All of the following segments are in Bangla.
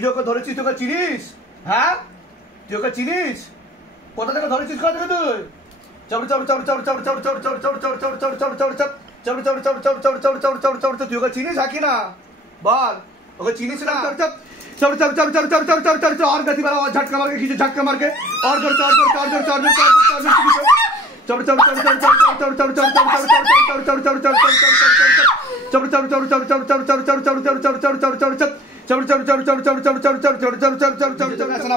তুই ওকে ধরেছিস, তোকে চিনিস? হ্যাঁ, তুই ওকে চিনিস? কোথা থেকে ধরেছিস? কোথা থেকে তুই? তুই ওকে চিনিস হাকি না? বল, ওকে চিনিস না? और गति वाला और झटका मार के खींचो, झटका मार के और जोर जोर जोर जोर जोर जोर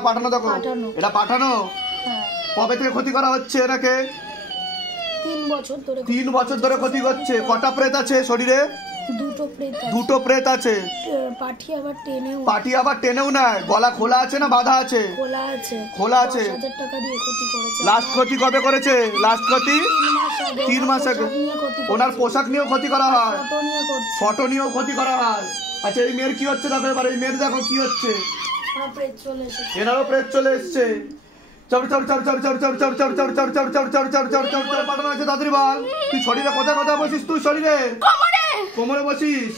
পাঠানো। দেখো এটা পাঠানো কবে থেকে ক্ষতি করা হচ্ছে এনাকে? 3 বছর ধরে ক্ষতি করছে। কটা প্রেত আছে শরীরে? দুটো প্রেত আছে। পাটি আবার টেনেও নেয়। গলা খোলা আছে না বাঁধা আছে? খোলা আছে। লাস্ট ক্ষতি কবে করেছে? লাস্ট ক্ষতি 3 মাস আগে। ওনার পোশাক নিয়েও ক্ষতি করা হয়, ফটো নিয়েও ক্ষতি করা হয়। আচ্ছা, এই মেয়ের কি হচ্ছে দেখো এবার। এই মেয়ের দেখো কি হচ্ছে। এনারও প্রেত চলে এসছে। পাঠানো আছে। তাড়াতাড়ি বল, তুই শরীরে কোথায় কোথায় বসিস? তুই শরীরে কোমরে বসিস।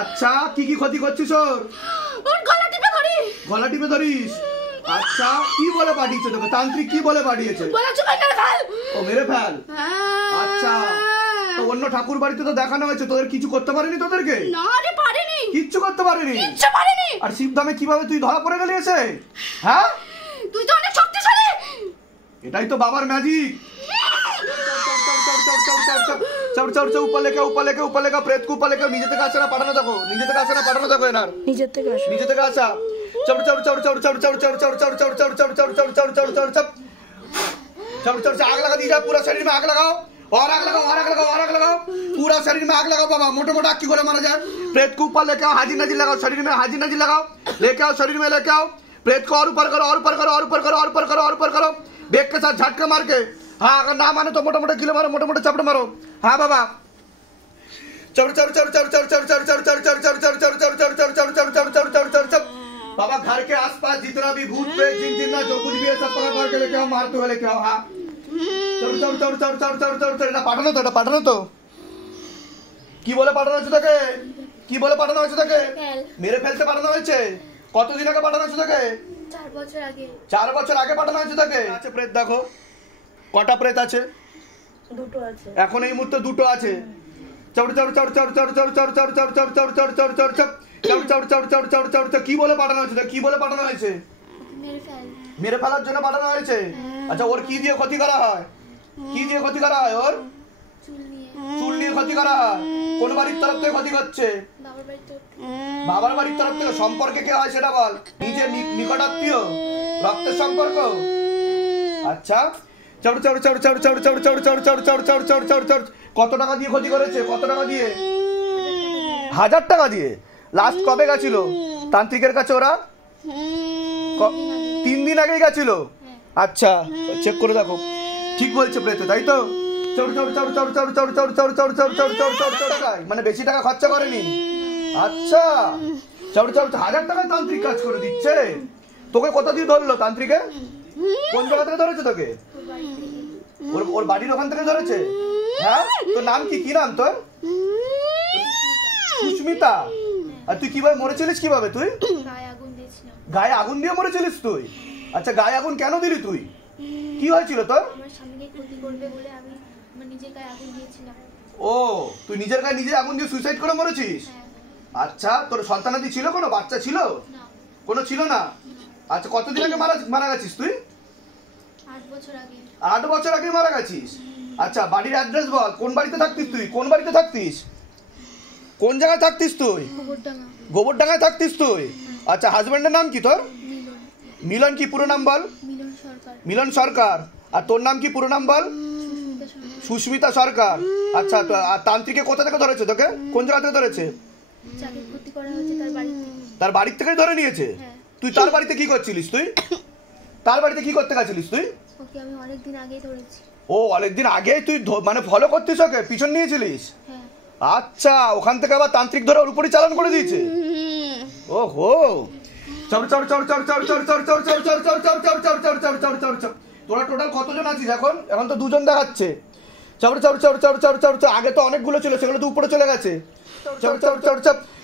আচ্ছা, কি কি ক্ষতি করছিস? ওর গলা টিপে ধরিস। আচ্ছা, কি বলে পাঠিয়েছে তোকে? তান্ত্রিক কি বলে পাঠিয়েছে? ও মেরে ফেল। আচ্ছা, তো অন্য ঠাকুর বাড়িতে তো দেখানো হয়েছে, তোদের কিছু করতে পারেনি? তোদেরকে কিচ্ছু করতে পারেনি। আর শিবধামে কিভাবে তুই ধরা পড়ে গেলি এসে? হ্যাঁ, তুই তো অনেক শক্তিশালী। এটাই তো বাবার ম্যাজিক। ऊपर लेके प्रेत को ऊपर लेके नीचे तक आसा पाठानो देखो, नीचे तक आसा पाठानो देखो एनार नीचे तक आसा। आग लगा दीजिए, पूरा शरीर में आग लगाओ और आग लगाओ और आग लगाओ और आग लगाओ, पूरा शरीर में आग लगाओ बाबा। मोटे मोटे आग की गोले मारा जाए। प्रेत को ऊपर लेके आओ, हाजिर नाजिर लगाओ शरीर में, हाजिर नाजिर लगाओ, लेके आओ शरीर में, लेके आओ। प्रेत को और ऊपर करो और ऊपर करो और ऊपर करो और ऊपर करो और ऊपर करो, बेग के साथ झटका मार के। हाँ, अगर ना माने तो मोटे मोटे किलो मारो, मोटे मोटे चपड़ मारो। हाँ बाबा, बाबा घर के आसपास जितना भी भूत प्रेत जिन जिन्ना जो कुछ भी है सब पकड़ के लेके आओ, मारते हुए लेके आओ। हाँ, এটা পাঠানো তো, এটা পাঠানো তো। কি বলে পাঠানো হয়েছে তোকে? কি বলে পাঠানো হয়েছে তোকে? মেরে ফেলতে পাঠানো হয়েছে। কতদিন আগে পাঠানো হয়েছে তোকে? 4 বছর আগে। 4 বছর আগে পাঠানো হয়েছে তোকে। আছে প্রেত দেখো, কটা প্রেত আছে? দুটো আছে এখন এই মুহূর্তে, দুটো আছে। কি বলে পাঠানো হয়েছে? কি বলে পাঠানো হয়েছে? মেরে ফেলার জন্য পাঠানো হয়েছে। আচ্ছা, ওর কি দিয়ে ক্ষতি করা হয়? কি দিয়ে ক্ষতি করা হয়? ওর চুল নিয়ে ক্ষতি করা হয়। কোন বাড়ির তরফ থেকে ক্ষতি করছে? বাবার বাড়ির তরফ থেকে। সম্পর্কে কে হয় সেটা বল। নিজের নিকটাত্মীয়, রক্তের সম্পর্ক। আচ্ছা, কত টাকা দিয়ে ক্ষতি করেছে? কত টাকা দিয়ে? 1000 টাকা দিয়ে। লাস্ট কবে গেছিল তান্ত্রিকের কাছে ওরা? 3 দিন আগেই গেছিল। আচ্ছা, চেক করে দেখো, ঠিক বলছে প্রেতে, তাই তো? মানে বেশি টাকা খরচা করেনি। আচ্ছা, 1000 টাকায় তান্ত্রিক কাজ করে দিচ্ছে। তোকে কোথা দিয়ে ধরলো তান্ত্রিকে? কোন জায়গা থেকে ধরেছে তোকে? ওর বাড়ির ওখান থেকে ধরেছে। হ্যাঁ, তোর নাম কি? কি নাম তোর? সুস্মিতা। আর তুই কিভাবে মরেছিলিস? কিভাবে তুই? গায়ে আগুন দিয়ে মরেছিলিস তুই? আচ্ছা, গায়ে আগুন কেন দিলি তুই? কি হয়েছিল তোর? ও, তুই নিজের গায়ে নিজে আগুন দিয়ে সুইসাইড করে মরেছিস? আচ্ছা, তোর সন্তানাদি ছিল? কোনো বাচ্চা ছিল? কোনো ছিল না। আচ্ছা, কতদিন আগে মারা গেছিস তুই? 8 বছর আগে মারা গেছিস। আচ্ছা, বাড়ির অ্যাড্রেস বল। কোন বাড়িতে থাকতিস তুই? কোন বাড়িতে থাকতিস? কোন জায়গায় থাকতিস তুই? গোবরডাঙ্গায় থাকতিস তুই। আচ্ছা, হাজবেন্ডের নাম কি তোর? মিলন। কি পুরো নাম বল? মিলন সরকার। আর তোর নাম কি পুরো নাম বল? সুস্মিতা সরকার। আচ্ছা, আর তান্ত্রিকে কোথা থেকে ধরেছে তোকে? কোন জায়গা থেকে ধরেছে? তার বাড়ির থেকে ধরে নিয়েছে। তুই তার বাড়িতে কি করছিলিস? তুই তার বাড়িতে কি করতে গেছিলিস তুই? ও, অনেকদিন আগে তুই মানে ফলো করতিস ওকে, পিছন নিয়েছিলিস? আচ্ছা, ওখান থেকে আবার তান্ত্রিক ধরে ওর উপরই চালান করে দিয়েছে। ওহো, তোরা টোটাল কতজন আছিস এখন? এখন তো 2 জন দেখাচ্ছে। আগে তো অনেকগুলো ছিল, সেগুলো তো উপরে চলে গেছে।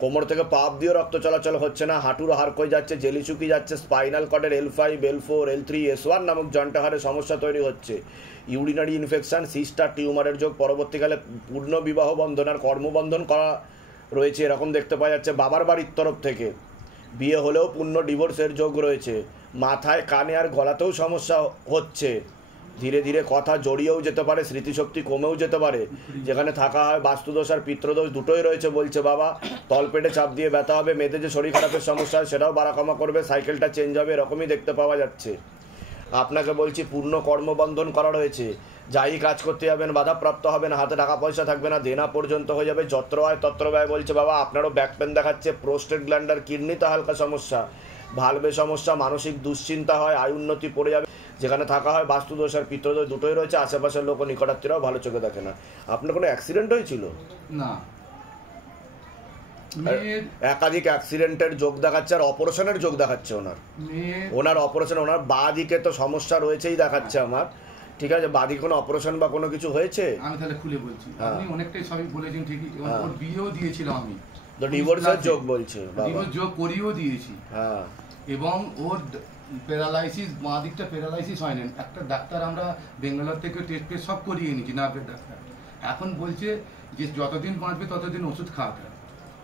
কোমর থেকে পাপ দিয়ে রক্ত চলাচল হচ্ছে না, হাঁটুর হাড় ক্ষয়ে যাচ্ছে, জেলি শুকিয়ে যাচ্ছে, spinal কর্ডের L5, L4, L3, S1 নামক জয়েন্ট হাড়ে সমস্যা তৈরি হচ্ছে, ইউরিনারি ইনফেকশন, সিস্টার টিউমারের যোগ, পরবর্তীকালে পূর্ণ বিবাহ বন্ধন আর কর্মবন্ধন করা রয়েছে এরকম দেখতে পাওয়া যাচ্ছে। বাবার বাড়ির তরফ থেকে বিয়ে হলেও পূর্ণ ডিভোর্সের যোগ রয়েছে। মাথায়, কানে আর গলাতেও সমস্যা হচ্ছে, ধীরে ধীরে কথা জড়িয়েও যেতে পারে, স্মৃতিশক্তি কমেও যেতে পারে। যেখানে থাকা হয় বাস্তুদোষ আর পিত্রদোষ দুটোই রয়েছে বলছে বাবা। তলপেটে চাপ দিয়ে ব্যথা হবে, মেয়েদের যে শরীর খারাপের সমস্যা হয় সেটাও বাড়াকমা করবে, সাইকেলটা চেঞ্জ হবে, এরকমই দেখতে পাওয়া যাচ্ছে। আপনাকে বলছি পূর্ণ কর্মবন্ধন করা রয়েছে, যাই কাজ করতে যাবেন বাধাপ্রাপ্ত হবেন, হাতে টাকা পয়সা থাকবে না, দেনা পর্যন্ত হয়ে যাবে, যত্র আয় তত্র ব্যয় বলছে বাবা। আপনারও ব্যাক পেন দেখাচ্ছে, প্রোস্টেট গ্ল্যান্ডার কিডনিতে হালকা সমস্যা, ভালভে সমস্যা, মানসিক দুশ্চিন্তা হয়, আয় উন্নতি পড়ে যাবে। যেখানে থাকা হয় বাস্তুদোষ আর পিত্রদোষ দুটোই রয়েছে, আশেপাশের লোক ও নিকটাত্মীয়রাও ভালো চোখে দেখে না। আপনার কোনো অ্যাক্সিডেন্ট হয়েছিল? না, একাধিক অ্যাক্সিডেন্টের যোগ দেখাচ্ছে আর অপারেশনের যোগ দেখাচ্ছে ওনার অপারেশন, ওনার বাঁ দিকে তো সমস্যা রয়েছেই দেখাচ্ছে আমার, ঠিক আছে? বাঁ দিকে কোনো অপারেশন বা কোনো কিছু হয়েছে? আমি তাহলে খুলে বলছি, আপনি অনেকটাই সবই বলেছেন ঠিকই। ওর বিয়েও দিয়েছিলাম আমি, তো ডিভোর্সের যোগ বলছে, ডিভোর্স যোগ করিয়েও দিয়েছি। হ্যাঁ, এবং ওর প্যারালাইসিস, বাঁ দিকটা প্যারালাইসিস হয় না। একটা ডাক্তার আমরা বেঙ্গালোর থেকে টেস্ট পেস্ট সব করিয়ে নিয়েছি, নার্ভের ডাক্তার। এখন বলছে যে যতদিন বাঁচবে ততদিন ওষুধ খাওয়াতে হবে।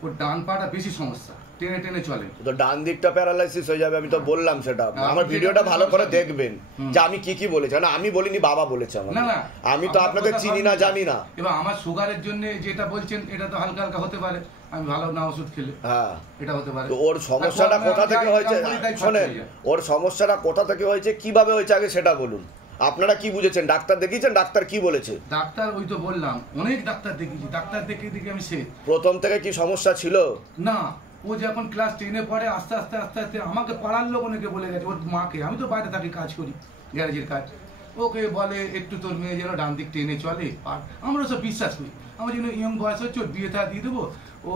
ওর ডান পাটা বেশি সমস্যা, টেনে টেনে চলে, তো ডান দিকটা প্যারালাইসিস হয়ে যাবে। আমি তো বললাম সেটা, আমার ভিডিওটা ভালো করে দেখবেন যে আমি কি বলেছি। না আমি বলিনি, বাবা বলেছে আমার। না না, আমি তো আপনাকে চিনি না, জানি না। এবার আমার সুগারের জন্য যেটা বলছেন এটা তো হালকা হালকা হতে পারে, আমি ভালো না ওষুধ খেলে। হ্যাঁ, এটা হতে পারে। তো ওর সমস্যাটা কোথা থেকে হয়েছে শোনেন, ওর সমস্যাটা কোথা থেকে হয়েছে, কিভাবে হয়েছে আগে সেটা বলুন। আপনারা কি বুঝেছেন? ডাক্তার দেখিয়েছেন? ডাক্তার কি বলেছে? ডাক্তার ওই তো বললাম, অনেক ডাক্তার দেখিয়েছি, ডাক্তার দেখে আমি সে প্রথম থেকে কি সমস্যা ছিল? না, ও যখন ক্লাস 10-এ পড়ে আস্তে আস্তে আস্তে আস্তে আমাকে পাড়ার লোক অনেকে বলে গেছে, ওর মাকে, আমি তো বাইরে থাকি, কাজ করি, গ্যারেজের কাজ, ওকে বলে একটু তোর মেয়ে যেন ডান দিক টেনে চলে। আর আমরা সব বিশ্বাস করি, আমার যেন ইয়ং বয়স হচ্ছে, ওর বিয়ে থা দিয়ে দেবো। ও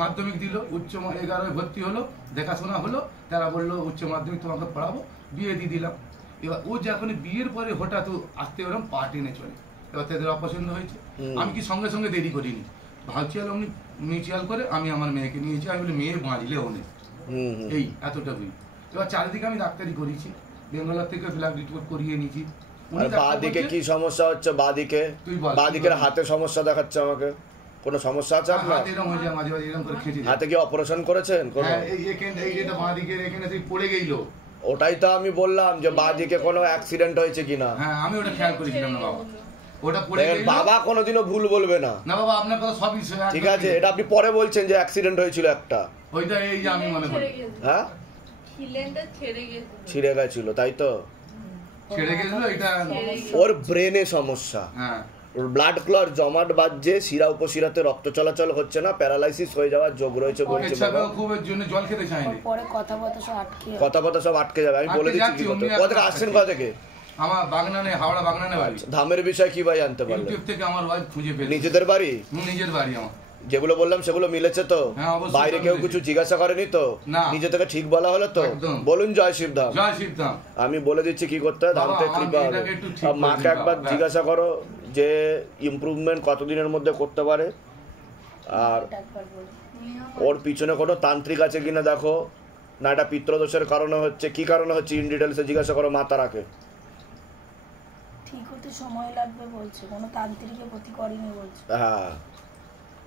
মাধ্যমিক দিল, উচ্চ 11-এ ভর্তি হলো, দেখাশোনা হলো, তারা বললো উচ্চ মাধ্যমিক তোমাকে পড়াবো, বিয়ে দিয়ে দিলাম। এবার ও যখন বিয়ের পরে হঠাৎ আসতে ওরকম পা টেনে চলে, এবার তাদের অপছন্দ হয়েছে। আমি কি সঙ্গে সঙ্গে দেরি করিনি, ভাবছিলাম উনি মিউচুয়াল করে আমি আমার মেয়েকে নিয়েছি। আমি বলি মেয়ে বাঁচলে অনেক, এই এতটুকুই। এবার চারিদিকে আমি ডাক্তারি করেছি, বেঙ্গালোর থেকে ব্লাড রিপোর্ট করিয়ে নিয়েছি। বাঁদিকে কি সমস্যা হচ্ছে? বাঁদিকের হাতে সমস্যা দেখাচ্ছে আমাকে, কোনো সমস্যা আছে আপনার? এরকম হয়ে যায় মাঝে মাঝে, এরকম করে খেঁচে হাতে কি অপারেশন করেছেন? এইটা বাঁদিকের এখানে সেই পড়ে গেল। ওটাই তো আমি বললাম যে বাঁদিকে কোনো অ্যাক্সিডেন্ট হয়েছে কিনা। হ্যাঁ, আমি ওটা খেয়াল করেছিলাম না বাবা, ওটা পড়ে গেল। বাবা কোনোদিনও ভুল বলবে না। না বাবা, আপনার কথা সবই ঠিক আছে, এটা আপনি পরে বলছেন যে অ্যাক্সিডেন্ট হয়েছিল একটা, ওইটা এই যে আমি মনে করি। হ্যাঁ, ছিঁড়ে গেছিল, তাই তো? ছেড়ে গেছিল, এটা ওর ব্রেনে সমস্যা। হ্যাঁ, ওর ব্লাড ক্লট জমাট বাজছে, শিরা উপশিরাতে রক্ত চলাচল হচ্ছে না, প্যারালাইসিস হয়ে যাওয়ার যোগ রয়েছে বলছে বাবা। খুব এর জন্য জল খেতে চাইনি, পরে কথা সব আটকে যাবে। আমি বলে দিচ্ছি কোথা আসছেন, কোথা থেকে? আমার বাগনানে, হাওড়া বাগনানে বাড়ি। ধামের বিষয় কি ভাই জানতে পারলেন? ইউটিউব থেকে আমার ওয়াইফ খুঁজে পেল। নিজেদের বাড়ি? নিজের বাড়ি আমার। যেগুলো বললাম সেগুলো মিলেছে তো? বাইরে কেউ কিছু জিজ্ঞাসা করেনি তো? নিজে থেকে ঠিক বলা হলো তো? বলুন জয় শিবধাম। জয় শিবধাম। আমি বলে দিচ্ছি কি করতে হয়, ধামতে কৃপা হবে। মাকে একবার জিজ্ঞাসা করো যে ইমপ্রুভমেন্ট কতদিনের মধ্যে করতে পারে, আর ওর পিছনে কোনো তান্ত্রিক আছে কিনা দেখো, না এটা পিত্রদোষের কারণে হচ্ছে, কি কারণে হচ্ছে ইন ডিটেলসে জিজ্ঞাসা করো মা তারাকে। ঠিক হতে সময় লাগবে বলছে, কোনো তান্ত্রিকে ক্ষতি করেনি বলছে। হ্যাঁ,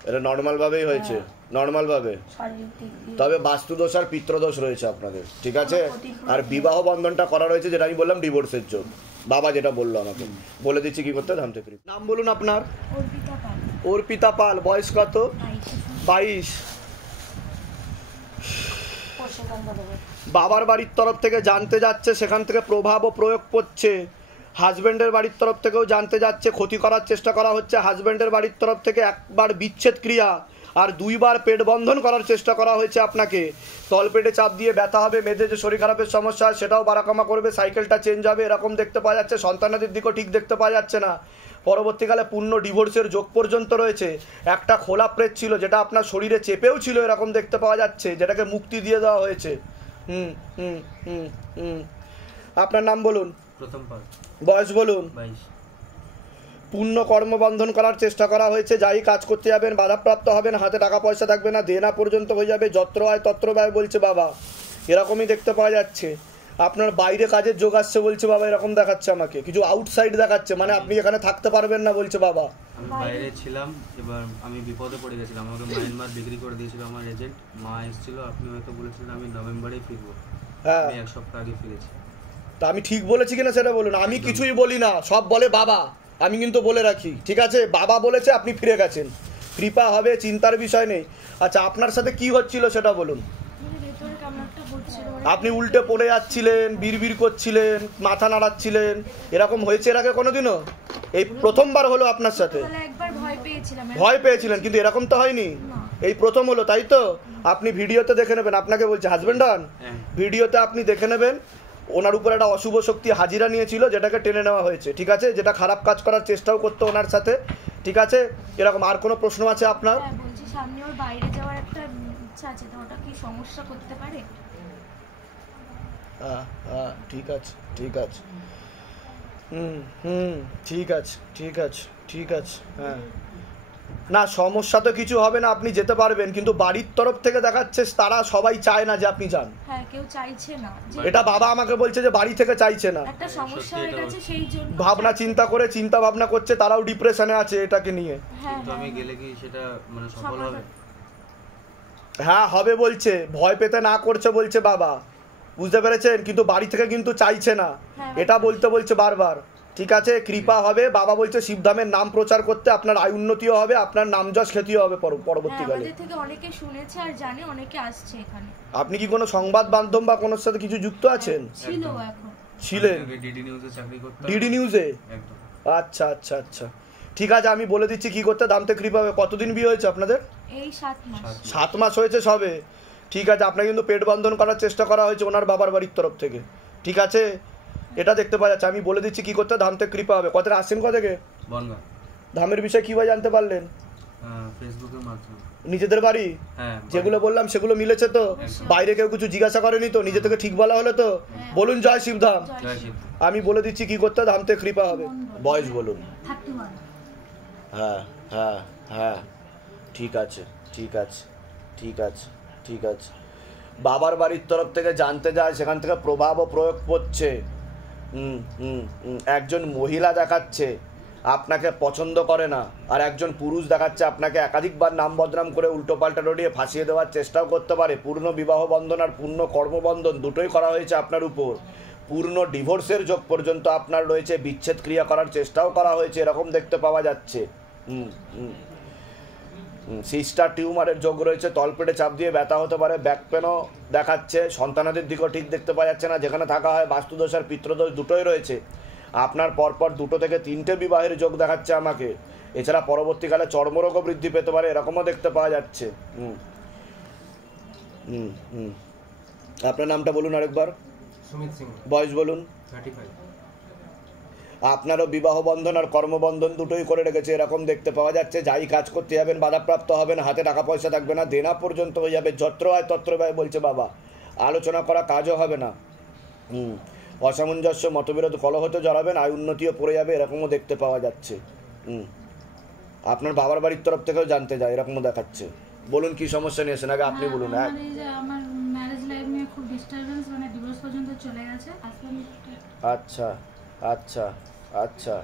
এটা নর্মাল ভাবেই হয়েছে, নর্মাল ভাবে। তবে বাস্তুদোষ আর পিত্রদোষ রয়েছে আপনাদের, ঠিক আছে? আর বিবাহ বন্ধনটা করা রয়েছে, যেটা আমি বললাম ডিভোর্সের জন্য। বাবা যেটা বললো আমাকে, বলে দিচ্ছি কি করতে। ধাম থেকে নাম বলুন আপনার। অর্পিতা পাল। বয়স কত? 22। বাবার বাড়ির তরফ থেকে জানতে যাচ্ছে, সেখান থেকে প্রভাব ও প্রয়োগ করছে। হাজব্যান্ডের বাড়ির তরফ থেকেও জানতে যাচ্ছে, ক্ষতি করার চেষ্টা করা হচ্ছে। হাজব্যান্ডের বাড়ির তরফ থেকে একবার বিচ্ছেদ ক্রিয়া আর 2 বার পেট বন্ধন করার চেষ্টা করা হয়েছে আপনাকে। তলপেটে চাপ দিয়ে ব্যথা হবে, মেয়েদের যে শরীর খারাপের সমস্যা সেটাও বাড়াকমা করবে, সাইকেলটা চেঞ্জ হবে, এরকম দেখতে পাওয়া যাচ্ছে। সন্তানাদির দিকেও ঠিক দেখতে পাওয়া যাচ্ছে না। পরবর্তীকালে পূর্ণ ডিভোর্সের যোগ পর্যন্ত রয়েছে। একটা খোলা প্রেত ছিল যেটা আপনার শরীরে চেপেও ছিল, এরকম দেখতে পাওয়া যাচ্ছে, যেটাকে মুক্তি দিয়ে দেওয়া হয়েছে। আপনার নাম বলুন। প্রথম পাল। বয়স বলুন। 22। পূর্ণ কর্মবন্ধন করার চেষ্টা করা হয়েছে, যাই কাজ করতে যাবেন বাধাপ্রাপ্ত হবেন, হাতে টাকা পয়সা থাকবে না, দেনা পর্যন্ত হয়ে যাবে, যত্র আয় তত্র ব্যয় বলছে বাবা, এরকমই দেখতে পাওয়া যাচ্ছে। আপনার বাইরে কাজের যোগ আসছে বলছে বাবা, এরকম দেখাচ্ছে আমাকে, কিছু আউটসাইড দেখাচ্ছে, মানে আপনি এখানে থাকতে পারবেন না বলছে বাবা। আমি বাইরে ছিলাম, এবার আমি বিপদে পড়ে গেছিলাম, আমাকে মায়ানমার বিক্রি করে দিয়েছিল আমার এজেন্ট, মা এসেছিল, আপনি হয়তো বলেছিলেন আমি নভেম্বরেই ফিরবো, হ্যাঁ আমি 1 সপ্তাহ আগে ফিরেছি। তা আমি ঠিক বলেছি কিনা সেটা বলুন। আমি কিছুই বলি না, সব বলে বাবা, আমি কিন্তু বলে রাখি, ঠিক আছে? বাবা বলেছে, আপনি ফিরে গেছেন, কৃপা হবে, চিন্তার বিষয় নেই। আচ্ছা, আপনার সাথে কি হচ্ছিল সেটা বলুন। আপনি উল্টে পড়ে যাচ্ছিলেন, বিড়বিড় করছিলেন, মাথা নাড়াচ্ছিলেন, এরকম হয়েছে এর আগে কোনোদিনও? এই প্রথমবার হলো আপনার সাথে? ভয় পেয়েছিলেন, কিন্তু এরকম তো হয়নি, এই প্রথম হলো, তাই তো? আপনি ভিডিওতে দেখে নেবেন, আপনাকে বলছে হাজবেন্ড হন, ভিডিওতে আপনি দেখে নেবেন ওনার উপর একটা অশুভ শক্তি হাজিরা নিয়েছিল, যেটাকে টেনে নেওয়া হয়েছে, ঠিক আছে? যেটা খারাপ কাজ করার চেষ্টাও করতো ওনার সাথে, ঠিক আছে? এরকম আর কোনো প্রশ্ন আছে আপনার? বলছি সামনে ওর বাইরে যাওয়ার একটা ইচ্ছা আছে, তো ওটা কি সমস্যা করতে পারে? ঠিক আছে, ঠিক আছে, ঠিক আছে, ঠিক আছে, ঠিক আছে, হ্যাঁ। না, সমস্যা তো কিছু হবে না, আপনি যেতে পারবেন, কিন্তু বাড়ির তরফ থেকে দেখাচ্ছে তারা সবাই চায় না যে আপনি যান। হ্যাঁ, কেউ চাইছে না। এটা বাবা আমাকে বলছে যে বাড়ি থেকে চাইছে না, একটা সমস্যা হয়ে গেছে, সেই জন্য ভাবনা চিন্তা করে চিন্তা ভাবনা করছে, তারাও ডিপ্রেশনে আছে এটাকে নিয়ে। কিন্তু আমি গেলে কি সেটা মানে সফল হবে? হ্যাঁ হবে বলছে, ভয় পেতে না করছে বলছে বাবা, বুঝতে পেরেছেন? কিন্তু বাড়ি থেকে কিন্তু চাইছে না, এটা বলছে বারবার, ঠিক আছে? কৃপা হবে, বাবা বলছে শিবধামের নাম প্রচার করতে, আপনার আয় উন্নতিও হবে, আপনার নাম যশ খ্যাতিও হবে পরবর্তীকালে। আমাদের থেকে অনেকে শুনেছে আর জানে, অনেকে আসছে এখানে। আপনি কি কোনো সংবাদ মাধ্যম বা কোনোর সাথে কিছু যুক্ত আছেন? ছিল, এখন ছিলেন ডিডি নিউজে চাকরি করতে। ডিডি নিউজে? একদম। আচ্ছা আচ্ছা আচ্ছা, ঠিক আছে, আমি বলে দিচ্ছি কি করতে, দামতে কৃপা হবে। কতদিন বিয়ে হয়েছে আপনাদের? এই 7 মাস। 7 মাস হয়েছে সবে, ঠিক আছে? আপনাকে কিন্তু পেট বন্ধন করার চেষ্টা করা হয়েছে ওনার বাবার বাড়ির তরফ থেকে, ঠিক আছে? এটা দেখতে পাওয়া যাচ্ছে, আমি বলে দিচ্ছি কি করতে, ধামতে কৃপা হবে। কত আসছেন কোথা থেকে? বনগাঁ। ধামের বিষয়ে কিভাবে জানতে পারলেন? ফেসবুকের মাধ্যমে। নিজেদের বাড়ি? হ্যাঁ, যেগুলো বললাম সেগুলো মিলেছে তো? বাইরে কেউ কিছু জিজ্ঞাসা করেনি তো? নিজে থেকে ঠিক বলা হলো তো? বলুন জয় শিবধাম। জয় শিব। আমি বলে দিচ্ছি কি করতে, ধামতে কৃপা হবে। বয়স বলুন। 31। হ্যাঁ হ্যাঁ হ্যাঁ, ঠিক আছে, ঠিক আছে, ঠিক আছে, ঠিক আছে। বাবার বাড়ির তরফ থেকে জানতে যায়, সেখান থেকে প্রভাব ও প্রয়োগ করছে। একজন মহিলা দেখাচ্ছে আপনাকে পছন্দ করে না, আর একজন পুরুষ দেখাচ্ছে আপনাকে একাধিকবার নাম বদনাম করে উল্টোপাল্টা ডরিয়ে ফাঁসিয়ে দেওয়ার চেষ্টাও করতে পারে। পূর্ণ বিবাহ বন্ধন আর পূর্ণ কর্মবন্ধন দুটোই করা হয়েছে আপনার উপর, পূর্ণ ডিভোর্সের যোগ পর্যন্ত আপনার রয়েছে, বিচ্ছেদ ক্রিয়া করার চেষ্টাও করা হয়েছে, এরকম দেখতে পাওয়া যাচ্ছে। সিস্টার টিউমারের যোগ রয়েছে, তলপেটে চাপ দিয়ে ব্যথা হতে পারে, ব্যাক পেনও দেখাচ্ছে, সন্তানাদের দিকেও ঠিক দেখতে পাওয়া যাচ্ছে না, যেখানে থাকা হয় বাস্তুদোষ আর পিতৃদোষ দুটোই রয়েছে। আপনার পরপর 2 থেকে 3টে বিবাহের যোগ দেখাচ্ছে আমাকে, এছাড়া পরবর্তীকালে চর্মরোগও বৃদ্ধি পেতে পারে, এরকমও দেখতে পাওয়া যাচ্ছে। আপনার নামটা বলুন আরেকবার। সুমিত সিং। বয়স বলুন। 35। আপনারও বিবাহ বন্ধন আর কর্মবন্ধন দুটোই করে রেখেছে, এরকম দেখতে পাওয়া যাচ্ছে। যাই কাজ করতে যাবেন বাধাপ্রাপ্ত হবেন, হাতে টাকা পয়সা থাকবে না, দেনা পর্যন্ত হয়ে যাবে, যত্র আয় তত্র ব্যয় বলছে বাবা, আলোচনা করা কাজও হবে না। অসামঞ্জস্য মতবিরোধ কলহতে জড়াবেন, আয় উন্নতিও পড়ে যাবে, এরকমও দেখতে পাওয়া যাচ্ছে। আপনার বাবার বাড়ির তরফ থেকেও জানতে যায়, এরকমও দেখাচ্ছে। বলুন কি সমস্যা নিয়েছেন, আগে আপনি বলুন। আমার ম্যারেজ লাইফ নিয়ে খুব ডিস্টারবেন্স, মানে ডিভোর্স পর্যন্ত চলে গেছে। আচ্ছা আচ্ছা আচ্ছা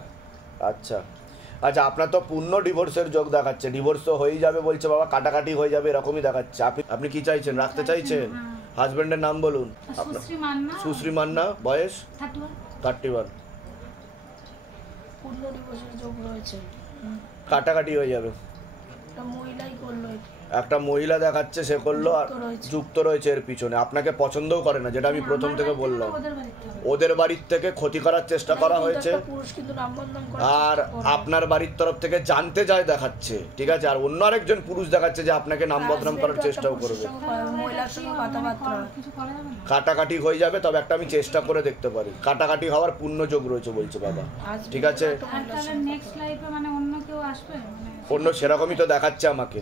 আচ্ছা আচ্ছা, আপনার তো পূর্ণ ডিভোর্সের যোগ দেখাচ্ছে, ডিভোর্স তো হয়েই যাবে বলছে বাবা, কাটাকাটি হয়ে যাবে, এরকমই দেখাচ্ছে। আপনি কি চাইছেন, রাখতে চাইছেন? হাজবেন্ডের নাম বলুন। সুশ্রী মান্না। বয়স? 31। পূর্ণ দিবসের যোগ রয়েছে, কাটাকাটি হয়ে যাবে। মহিলাই করলো, একটা মহিলা দেখাচ্ছে, সে করলো, আর যুক্ত রয়েছে এর পিছনে, আপনাকে পছন্দও করে না, যেটা আমি প্রথম থেকে বললাম। ওদের বাড়ির থেকে ক্ষতি করার চেষ্টা করা হয়েছে, আর আপনার বাড়ির তরফ থেকে জানতে যায় দেখাচ্ছে, ঠিক আছে? আর অন্য আরেকজন পুরুষ দেখাচ্ছে যে আপনাকে নাম বদনাম করার চেষ্টাও করবে। কাটাকাটি হয়ে যাবে, তবে একটা আমি চেষ্টা করে দেখতে পারি, কাটাকাটি হওয়ার পূর্ণ যোগ রয়েছে বলছে বাবা, ঠিক আছে? অন্য সেরকমই তো দেখাচ্ছে আমাকে।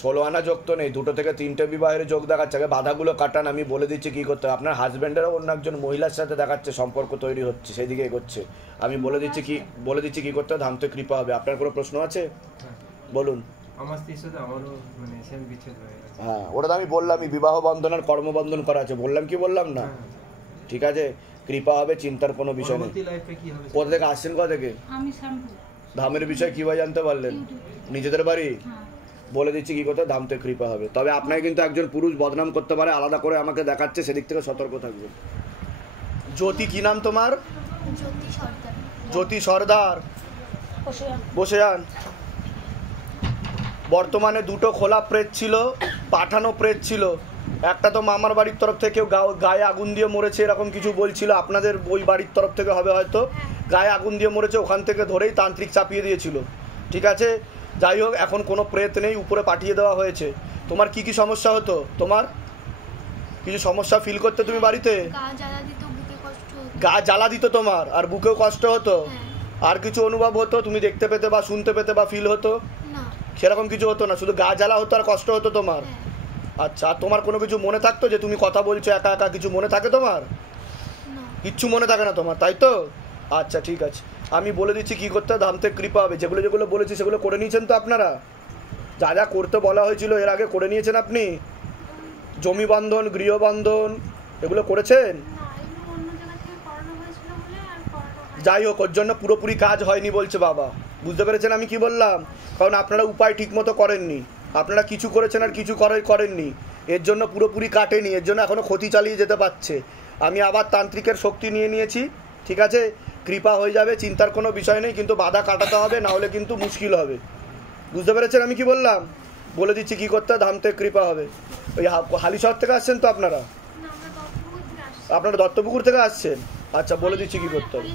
16 আনা যোগ তো নেই, 2 থেকে 3টে বিবাহের যোগ দেখাচ্ছে। আগে বাধাগুলো কাটান, আমি বলে দিচ্ছি কি করতে হবে। আপনার হাজবেন্ডেরও অন্য একজন মহিলার সাথে দেখাচ্ছে সম্পর্ক তৈরি হচ্ছে, সেদিকে এগোচ্ছে। আমি বলে দিচ্ছি কি করতে হবে, ধামতে কৃপা হবে। আপনার কোনো প্রশ্ন আছে? বলুন। আমার স্ত্রীর সাথে আমারও মানে সেম বিচ্ছেদ হয়ে গেছে। হ্যাঁ, ওটা তো আমি বললামই, বিবাহ বন্ধন আর কর্মবন্ধন করা আছে, বললাম কি বললাম না? ঠিক আছে, কৃপা হবে, চিন্তার কোনো বিষয় নেই। পরবর্তী লাইফে কি হবে? কোথা থেকে আসছেন, কোথা থেকে? আমি শ্যাম্পু ধামের বিষয়ে কিভাবে জানতে পারলেন? নিজেদের বাড়ি? হ্যাঁ বলে দিচ্ছি কি করতে, ধামতে কৃপা হবে। তবে আপনাকে কিন্তু একজন পুরুষ বদনাম করতে পারে, আলাদা করে আমাকে দেখাচ্ছে, সেদিক থেকে সতর্ক থাকবেন। জ্যোতি, কি নাম তোমার? জ্যোতি সর্দার। জ্যোতি সর্দার, বসে যান। বর্তমানে 2টো খোলা প্রেত ছিল, পাঠানো প্রেত ছিল। একটা তো মামার বাড়ির তরফ থেকে গায়ে আগুন দিয়ে মরেছে, এরকম কিছু বলছিল। আপনাদের ওই বাড়ির তরফ থেকে হবে হয়তো, গায়ে আগুন দিয়ে মরেছে, ওখান থেকে ধরেই তান্ত্রিক চাপিয়ে দিয়েছিল। ঠিক আছে, যাই হোক, এখন কোনো প্রেত নেই, উপরে পাঠিয়ে দেওয়া হয়েছে। তোমার কি কি সমস্যা হতো? তোমার কিছু সমস্যা ফিল করতে তুমি বাড়িতে? গা জ্বালা দিত, বুকে কষ্ট হতো। গা জ্বালা দিত তোমার, আর বুকেও কষ্ট হতো? আর কিছু অনুভব হতো, তুমি দেখতে পেতে বা শুনতে পেতে বা ফিল হতো? না, সেরকম কিছু হতো না, শুধু গা জ্বালা হতো আর কষ্ট হতো তোমার? আচ্ছা, আর তোমার কোনো কিছু মনে থাকতো যে তুমি কথা বলছো একা একা, কিছু মনে থাকে তোমার? না। কিচ্ছু মনে থাকে না তোমার, তাই তো? আচ্ছা, ঠিক আছে, আমি বলে দিচ্ছি কি করতে, ধামতে কৃপা হবে। যেগুলো বলেছি সেগুলো করে নিয়েছেন তো আপনারা? যা যা করতে বলা হয়েছিল এর আগে করে নিয়েছেন আপনি? জমি বন্ধন, গৃহবন্ধন, এগুলো করেছেন? যাই হোক, ওর জন্য পুরোপুরি কাজ হয়নি বলছে বাবা। বুঝতে পেরেছেন আমি কি বললাম? কারণ আপনারা উপায় ঠিক মতো করেননি, আপনারা কিছু করেছেন আর কিছু করেননি, এর জন্য পুরোপুরি কাটেনি, এর জন্য এখনও ক্ষতি চালিয়ে যেতে পারছে। আমি আবার তান্ত্রিকের শক্তি নিয়ে নিয়েছি, ঠিক আছে? কৃপা হয়ে যাবে, চিন্তার কোনো বিষয় নেই, কিন্তু বাধা কাটাতে হবে, না হলে কিন্তু মুশকিল হবে। বুঝতে পেরেছেন আমি কি বললাম? বলে দিচ্ছি কি করতে, ধামতে কৃপা হবে। ওই হালিশহর থেকে আসছেন তো আপনারা? আপনারা দত্তপুকুর থেকে আসছেন? আচ্ছা, বলে দিচ্ছি কি করতে হবে।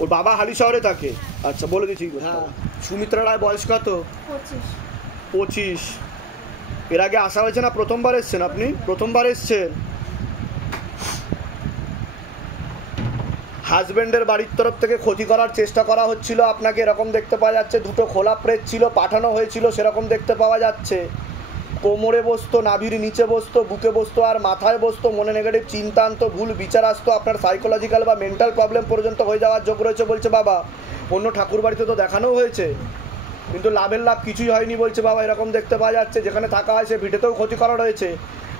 ওর বাবা হালিশহরে থাকে? আচ্ছা, বলে দিচ্ছি কি করতে হবে। সুমিত্রা রায় বয়স কত? 25। এর আগে আসা হয়েছে না প্রথমবার এসছেন আপনি? প্রথমবার এসছেন। হাজবেন্ডের বাড়ির তরফ থেকে ক্ষতি করার চেষ্টা করা হচ্ছিল আপনাকে, এরকম দেখতে পাওয়া যাচ্ছে। 2টো খোলা প্রেত ছিল, পাঠানো হয়েছিল, সেরকম দেখতে পাওয়া যাচ্ছে। কোমরে বসতো, নাভির নিচে বসতো, বুকে বসতো, আর মাথায় বসতো। মনে নেগেটিভ চিন্তা আনতো, ভুল বিচার আসতো, আপনার সাইকোলজিক্যাল বা মেন্টাল প্রবলেম পর্যন্ত হয়ে যাওয়ার যোগ রয়েছে বলছে বাবা। অন্য ঠাকুর বাড়িতে তো দেখানো হয়েছে, কিন্তু লাভের লাভ কিছুই হয়নি বলছে বাবা, এরকম দেখতে পাওয়া যাচ্ছে। যেখানে থাকা হয় সে ভিটেতেও ক্ষতি করা রয়েছে।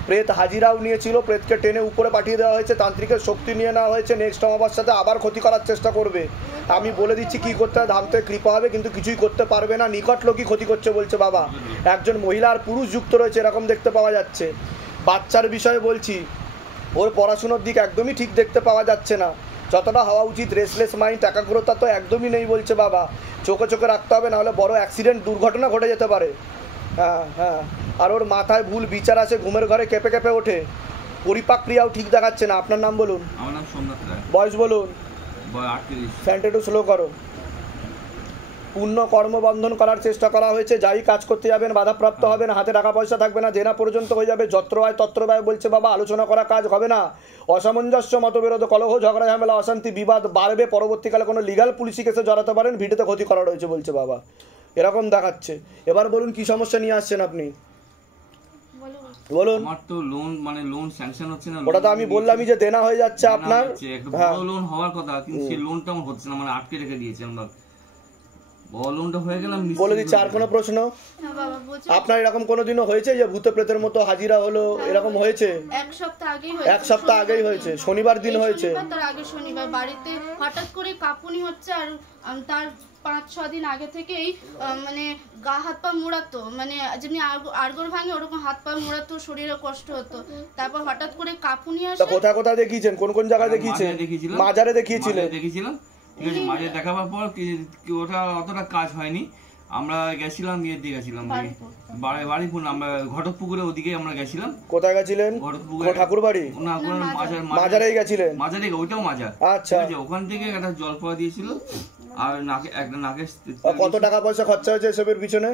প্রেত হাজিরাও নিয়েছিল, প্রেতকে টেনে উপরে পাঠিয়ে দেওয়া হয়েছে, তান্ত্রিকের শক্তি নিয়ে নেওয়া হয়েছে। নেক্সট অমাবস্যাতে আবার ক্ষতি করার চেষ্টা করবে। আমি বলে দিচ্ছি কি করতে হবে, ধামতে কৃপা হবে, কিন্তু কিছুই করতে পারবে না। নিকট লোকই ক্ষতি করছে বলছে বাবা। একজন মহিলা আর পুরুষ যুক্ত রয়েছে, এরকম দেখতে পাওয়া যাচ্ছে। বাচ্চার বিষয়ে বলছি, ওর পড়াশুনোর দিক একদমই ঠিক দেখতে পাওয়া যাচ্ছে না, যতটা হওয়া উচিত। রেসলেস মাইন্ড, একাগ্রতা তো একদমই নেই বলছে বাবা। চোখে চোখে রাখতে হবে, নাহলে বড় অ্যাক্সিডেন্ট, দুর্ঘটনা ঘটে যেতে পারে। হ্যাঁ হ্যাঁ, আর ওর মাথায় ভুল বিচার আছে, ঘুমের ঘরে কেঁপে কেঁপে ওঠে। পরিপাক ক্রিয়াও ঠিক দেখাচ্ছে না। আপনার নাম বলুন। আমার নাম সোমনাথ রায়। বয়স বলুন। 38। ফ্যানটা একটু স্লো করো। পূর্ণ কর্মবন্ধন করার চেষ্টা করা হয়েছে। যাই কাজ করতে যাবেন বাধাপ্রাপ্ত হবেন, হাতে টাকা পয়সা থাকবে না, দেনা পর্যন্ত হয়ে যাবে। যত্র হয় তত্র ব্যয় বলছে বাবা। আলোচনা করা কাজ হবে না। অসামঞ্জস্য, মতবিরোধ, কলহ, ঝগড়া, ঝামেলা, অশান্তি, বিবাদ বাড়বে। পরবর্তীকালে কোনো লিগাল পুলিশি কেসে জড়াতে পারেন, ভিডিওতে ক্ষতি করা রয়েছে বলছে বাবা, এরকম দেখাচ্ছে। এবার বলুন কি সমস্যা নিয়ে আসছেন আপনি, বলুন। আমার তো লোন, মানে লোন স্যাংশন হচ্ছে না। ওটা তো আমি বললামই যে দেনা হয়ে যাচ্ছে আপনার। একটা বড় লোন হওয়ার কথা, কিন্তু সেই লোনটা আমার হচ্ছে না, মানে আটকে রেখে দিয়েছে। আমরা বড় লোনটা হয়ে গেলাম। বলে দিচ্ছি, আর কোনো প্রশ্ন? আপনার এরকম কোনোদিনও হয়েছে যে ভূতে প্রেতের মতো হাজিরা হলো, এরকম হয়েছে? এক সপ্তাহ আগেই হয়েছে, শনিবার দিন হয়েছে। তার আগে শনিবার বাড়িতে হঠাৎ করে কাঁপুনি হচ্ছে, আর তার 5-6 দিন আগে থেকেই মানে গা হাত পা মোড়াতো, মানে যেমনি আড়গোড় ভাঙে ওরকম হাত পা মোড়াতো, শরীরে কষ্ট হতো। তারপর হঠাৎ করে কাঁপুনি আসে। কোথায় কোথায় দেখিয়েছেন, কোন কোন জায়গায় দেখিয়েছেন? মাজারে দেখিয়েছিলেন? দেখেছিলাম, ঠিক আছে। মাঝে দেখাবার পর ওটা অতটা কাজ হয়নি। আমরা গেছিলাম ইয়ে দিয়ে গেছিলাম, বাড়িপুর, আমরা ঘটকপুকুরে ওদিকে আমরা গেছিলাম। কোথায় গেছিলেন? ঠাকুর বাড়ি না, মাজারেই গেছিলেন? মাজারে, ওইটাও মাজার। আচ্ছা, ওখান থেকে একটা জল পাওয়া দিয়েছিল, আর একটা নাকে। কত টাকা পয়সা খরচা হয়েছে এসবের পিছনে?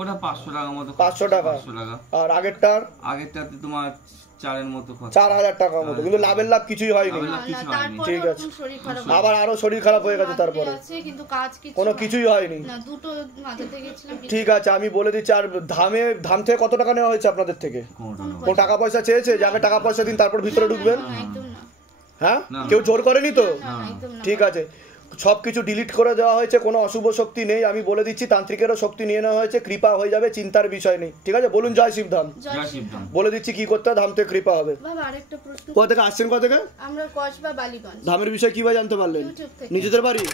ওটা 500 টাকা মতো 500 টাকা 500 টাকা আর আগেরটাতে তোমার 4-এর মতো খরচ 4000 টাকার মতো, কিন্তু লাভের লাভ কিছুই হয়নি। লাভের লাভ কিছু হয়নি। ঠিক আছে। শরীর খারাপ আবার আরো শরীর খারাপ হয়ে গেছে তারপরে, আছে কিন্তু কাজ কোনো কিছুই হয়নি। না, দুটো মাথাতে গেছিলাম। ঠিক আছে, আমি বলে দিচ্ছি। আর ধাম থেকে কত টাকা নেওয়া হয়েছে আপনাদের থেকে? কোন টাকা পয়সা চেয়েছে? যাকে টাকা পয়সা দিন তারপর ভিতরে ঢুকবেন? না, একদম না। হ্যাঁ, না। কেউ জোর করেনি তো? না, একদম না। ঠিক আছে, সবকিছু ডিলিট করে দেওয়া হয়েছে, কোনো অশুভ শক্তি নেই। আমি বলে দিচ্ছি, তান্ত্রিকেরও শক্তি নিয়ে নেওয়া হয়েছে, কৃপা হয়ে যাবে, চিন্তার বিষয় নেই। ঠিক আছে, বলুন জয় শিবধাম। জয় শিবধাম। বলে দিচ্ছি কি করতে হয়, ধাম থেকে কৃপা হবে। বাবা আরেকটা প্রশ্ন। কোথা থেকে আসছেন? কোথা থেকে? আমরা কসবা বালিগঞ্জ। ধামের বিষয়ে কিভাবে জানতে পারলেন? ইউটিউব থেকে। নিজেদের বাড়ি?